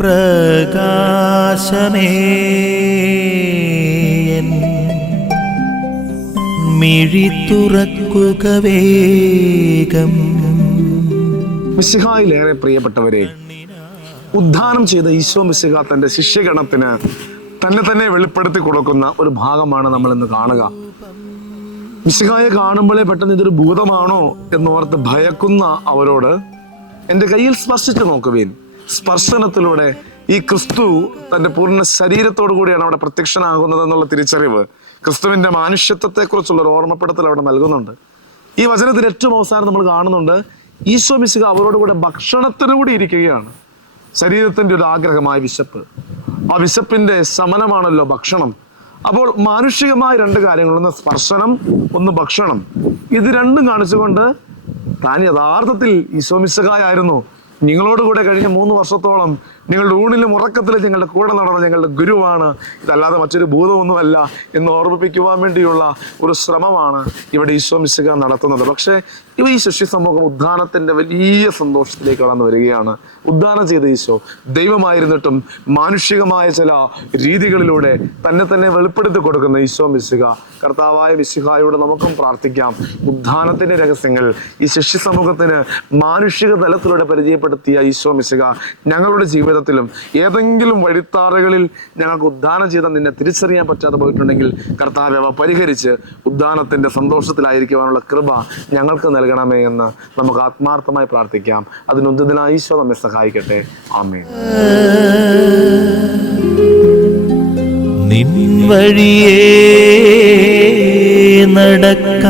പ്രകാശമേ മിഴി തുറക്കുക വേഗം. മിശിഹായിലേറെ പ്രിയപ്പെട്ടവരെ, ഉദ്ധാനം ചെയ്ത ഈശോ മിശിഹ തൻ്റെ ശിഷ്യഗണത്തിന് തന്നെ വെളിപ്പെടുത്തി കൊടുക്കുന്ന ഒരു ഭാഗമാണ് നമ്മൾ ഇന്ന് കാണുക. മിശിഹായെ കാണുമ്പോഴേ പെട്ടെന്ന് ഇതൊരു ഭൂതമാണോ എന്നോർത്ത് ഭയക്കുന്ന അവരോട് എൻ്റെ കയ്യിൽ സ്പർശിച്ചു നോക്കുവേൻ. സ്പർശനത്തിലൂടെ ഈ ക്രിസ്തു തൻ്റെ പൂർണ്ണ ശരീരത്തോടു കൂടിയാണ് അവിടെ പ്രത്യക്ഷനാകുന്നത് എന്നുള്ള തിരിച്ചറിവ്, ക്രിസ്തുവിൻ്റെ മാനുഷ്യത്വത്തെക്കുറിച്ചുള്ള ഒരു ഓർമ്മപ്പെടുത്തൽ അവിടെ നൽകുന്നുണ്ട്. ഈ വചനത്തിൽ ഏറ്റവും അവസാനം നമ്മൾ കാണുന്നുണ്ട്, ഈശോ മിശിഹ അവരോടുകൂടെ ഭക്ഷണത്തിനുകൂടി ഇരിക്കുകയാണ്. ശരീരത്തിൻ്റെ ഒരു ആഗ്രഹമായ വിശപ്പ്, ആ വിശപ്പിൻ്റെ ശമനമാണല്ലോ ഭക്ഷണം. അപ്പോൾ മാനുഷികമായ രണ്ട് കാര്യങ്ങൾ, ഒന്ന് സ്പർശനം, ഒന്ന് ഭക്ഷണം. ഇത് രണ്ടും കാണിച്ചുകൊണ്ട് താൻ യഥാർത്ഥത്തിൽ ഈശോ മിശിഹായായിരുന്നു. നിങ്ങളോടുകൂടെ കഴിഞ്ഞ 3 വർഷത്തോളം നിങ്ങളുടെ ഊണിലും ഉറക്കത്തിലും ഞങ്ങളുടെ കൂടെ നടന്ന ഞങ്ങളുടെ ഗുരുവാണ്, ഇതല്ലാതെ മറ്റൊരു ഭൂതമൊന്നുമല്ല എന്ന് ഓർമ്മിപ്പിക്കുവാൻ വേണ്ടിയുള്ള ഒരു ശ്രമമാണ് ഇവിടെ ഈശോ മിശിഹ നടത്തുന്നത്. പക്ഷേ ഈ ശിഷ്യ സമൂഹം ഉദ്ധാനത്തിൻ്റെ വലിയ സന്തോഷത്തിലേക്ക് കടന്നു വരികയാണ്. ഉദ്ധാനം ചെയ്ത ഈശോ ദൈവമായിരുന്നിട്ടും മാനുഷികമായ ചില രീതികളിലൂടെ തന്നെ വെളിപ്പെടുത്തി കൊടുക്കുന്ന ഈശോ മിശിഹ, കർത്താവായ മിശിഹായോട് നമുക്കും പ്രാർത്ഥിക്കാം. ഉദ്ധാനത്തിൻ്റെ രഹസ്യങ്ങൾ ഈ ശിഷ്യ സമൂഹത്തിന് മാനുഷിക തലത്തിലൂടെ പരിചയപ്പെടുത്തിയ ഈശോ മിശിഹ ഞങ്ങളുടെ ജീവിതത്തിലും ഏതെങ്കിലും വഴിത്താറുകളിൽ ഞങ്ങൾക്ക് ഉദ്ധാനം ചെയ്ത നിന്നെ തിരിച്ചറിയാൻ പറ്റാതെ പോയിട്ടുണ്ടെങ്കിൽ കർത്താവേ അവ പരിഹരിച്ച് ഉദ്ധാനത്തിൻ്റെ സന്തോഷത്തിലായിരിക്കുവാനുള്ള കൃപ ഞങ്ങൾക്ക് നൽകണമേ എന്ന് നമുക്ക് ആത്മാർത്ഥമായി പ്രാർത്ഥിക്കാം. അതിനുദ്ധിതനായ ഈശോ നമ്മെ സഹായിക്കട്ടെ. ആമേൻ. നിൻ വഴിയേ നടക്ക